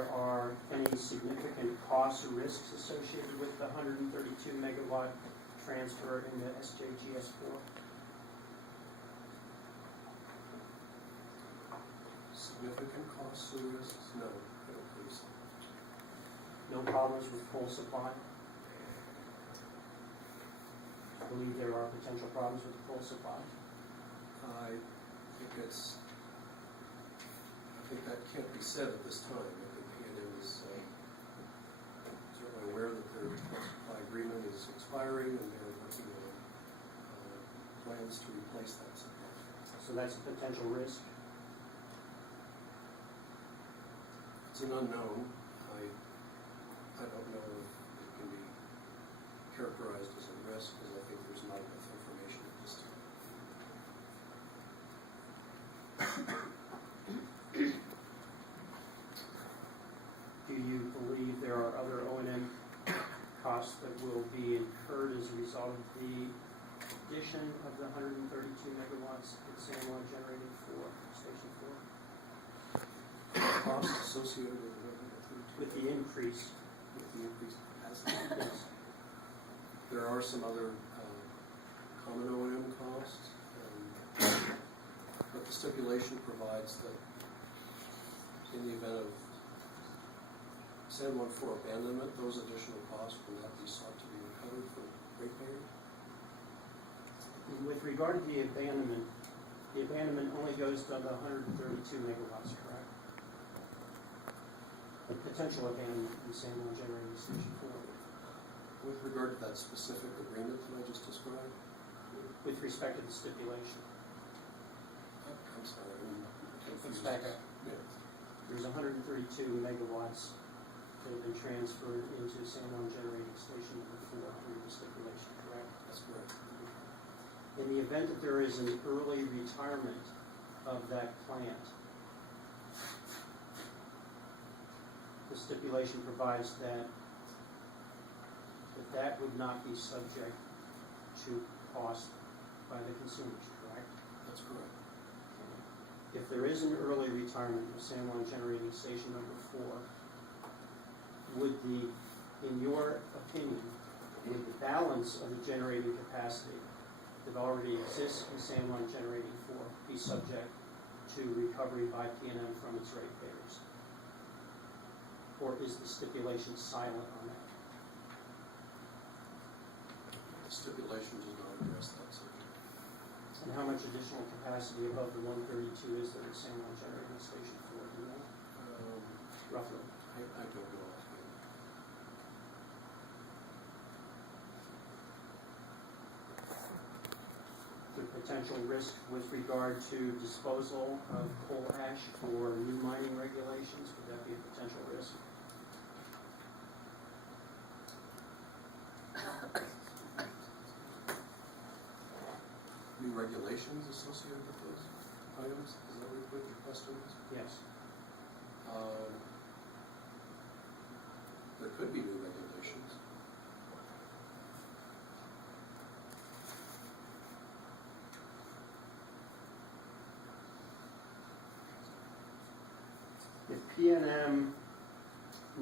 there are any significant costs or risks associated with the 132 megawatt transfer in the SJGS4? Significant costs or risks? No, I don't believe so. No problems with coal supply? I believe there are potential problems with the coal supply. I think that can't be said at this time. I think PNM is certainly aware that their supply agreement is expiring and they're working on plans to replace that supply. So that's a potential risk. It's an unknown. I don't know if it can be characterized as a risk because I think there's not enough information at this time. Do you believe there are other O&M costs that will be incurred as a result of the addition of the 132 megawatts at San Juan Generating Station 4? Costs associated With the increased capacity. yes. There are some other common O&M costs, but the stipulation provides that in the event of San Juan 4 abandonment, those additional costs will not be sought to be recovered from ratepayers. With regard to the abandonment only goes to the 132 megawatts, correct? The potential abandonment in San Juan Generating Station 4. With regard to that specific agreement that I just described, With respect to the stipulation. I'm sorry, Let's back up. Yeah. There's 132 megawatts that have been transferred into San Juan Generating Station number 4 under the stipulation, correct? That's correct. In the event that there is an early retirement of that plant, the stipulation provides that that would not be subject to cost by the consumers, correct? That's correct. If there is an early retirement of San Juan Generating Station number 4, would in your opinion, would the balance of the generating capacity that already exists in San Juan Generating 4 be subject to recovery by PNM from its ratepayers? Or is the stipulation silent on that? The stipulation does not address that subject. And how much additional capacity above the 132 is there at San Juan Generating Station 4? Do you know? Roughly. I don't know offhand. The potential risk with regard to disposal of coal ash for new mining regulations, would that be a potential risk? New regulations associated with those items? Is that what your question is? Yes. There could be new regulations. If PNM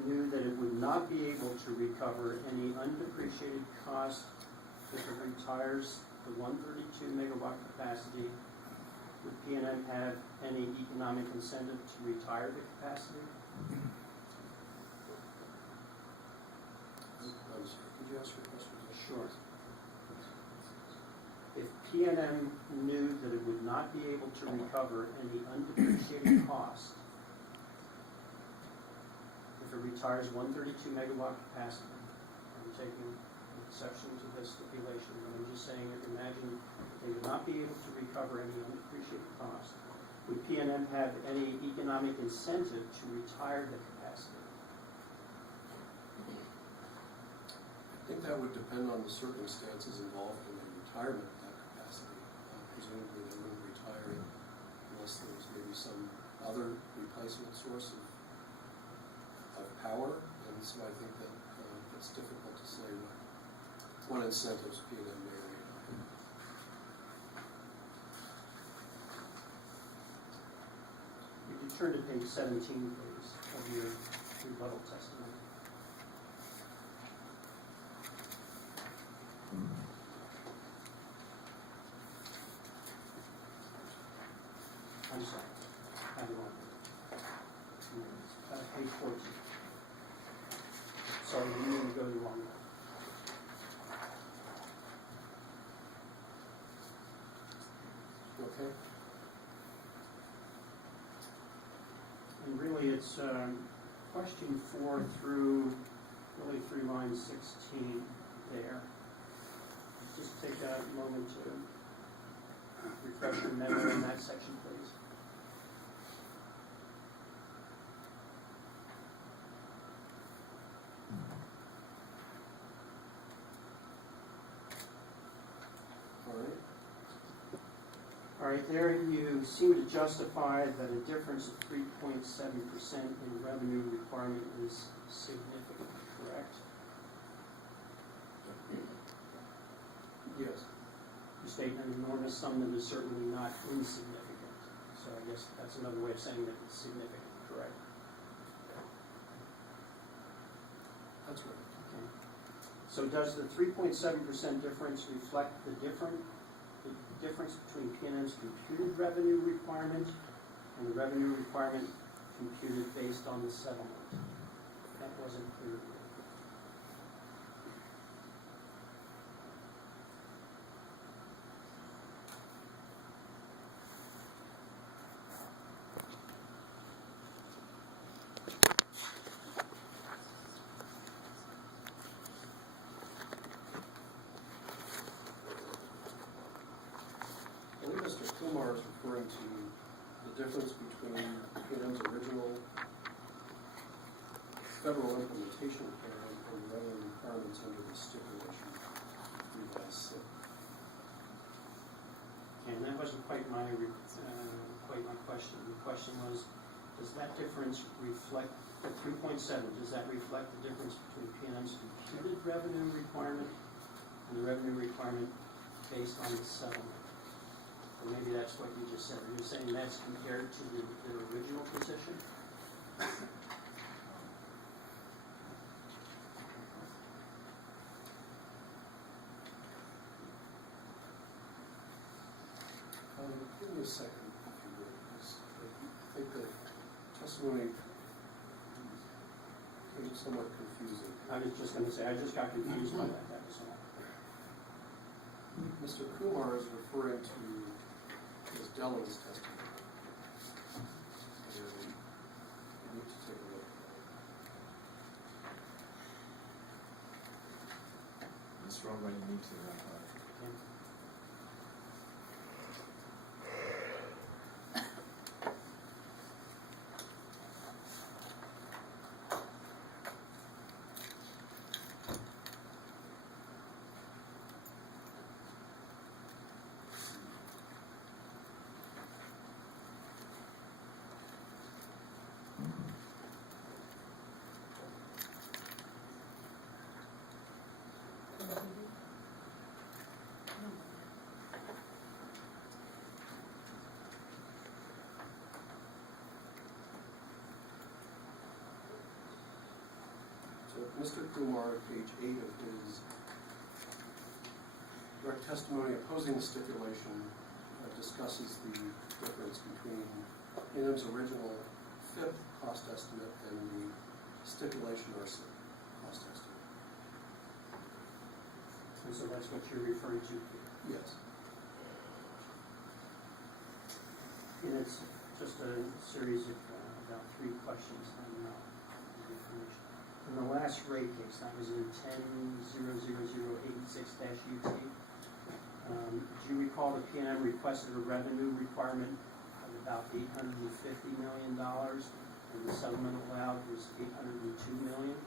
knew that it would not be able to recover any undepreciated cost if it retires the 132 megawatt capacity, would PNM have any economic incentive to retire the capacity? I'm sorry, could you ask your question? Sure. If PNM knew that it would not be able to recover any undepreciated cost if it retires 132 megawatt capacity, I'm taking exception to this stipulation, but I'm just saying that imagine they would not be able to recover any undepreciated cost. Would PNM have any economic incentive to retire the capacity? I think that would depend on the circumstances involved in the retirement of that capacity. Presumably they wouldn't retire it unless there was maybe some other replacement source of power, and so I think that it's difficult to say what incentives PNM may or may not have. If you turn to page 17, please, of your rebuttal testimony. I'm sorry, I have it on. Page 14. Sorry, we need to go the wrong way. Okay. And really, it's question 4 through, really through line 16 there. Just take a moment to refresh your memory in that section, please. All right, there you seem to justify that a difference of 3.7% in revenue requirement is significant, correct? Yes. You state an enormous sum that is certainly not insignificant. So I guess that's another way of saying that it's significant, correct? That's right. Okay. So does the 3.7% difference reflect the difference between PNM's computed revenue requirement and the revenue requirement computed based on the settlement? That wasn't clear to me. I believe Mr. Kumar is referring to the difference between PNM's original federal implementation plan and the other requirements under the stipulation revised SIP. And that wasn't quite my question. The question was, does that difference reflect, the 3.7, does that reflect the difference between PNM's computed revenue requirement and the revenue requirement based on the settlement? Or maybe that's what you just said. Are you saying that's compared to the original position? Give me a second, if you would, because I think the testimony became somewhat confusing. I was just going to say, I just got confused by that. That was all. Mr. Kumar is referring to Ms. Delling's testimony. And you need to take a look. Ms. Roman, you need to Okay. So Mr. Kumar, page 8 of his direct testimony opposing the stipulation, discusses the difference between PNM's original FIP cost estimate and the stipulation or SIP cost estimate. And so that's what you're referring to here. Yes. And it's just a series of about 3 questions on the information. In the last rate case, that was in 10-00086-UT, do you recall the PNM requested a revenue requirement of about $850 million, and the settlement allowed was $802 million?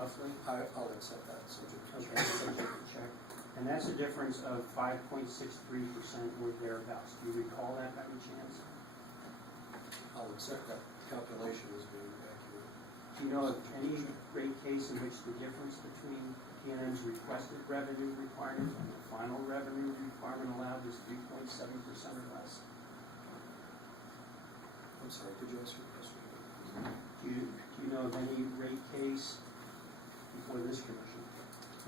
Roughly? I'll accept that subject to Okay, check. subject to check. And that's a difference of 5.63% or thereabouts. Do you recall that by any chance? I'll accept that calculation as being accurate. Do you know of any rate case in which the difference between PNM's requested revenue requirement and the final revenue requirement allowed is 3.7% or less? I'm sorry, could you ask your question? Do you know of any rate case before this commission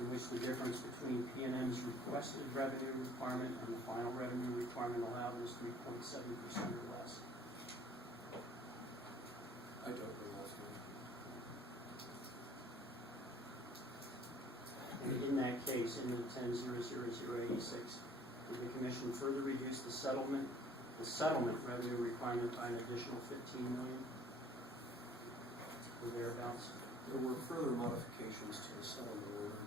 in which the difference between PNM's requested revenue requirement and the final revenue requirement allowed is 3.7% or less? I don't know offhand. And in that case, in the 10-00086, did the commission further reduce the settlement revenue requirement by an additional $15 million? Or thereabouts? There were further modifications to the settlement order.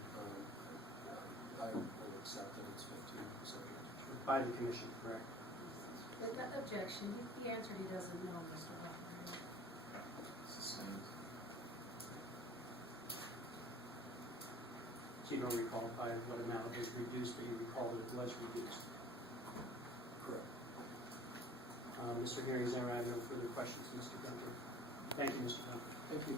I will accept that it's 15 subject to change. By the commission, correct? Objection, he answered he doesn't know, Mr. Hoffman. It's the same. So you don't recall by what amount it was reduced, but you recall that it was reduced. Correct. Mr. Herring's I have no further questions, Mr. Gunter. Thank you, Mr. Gunter. Thank you.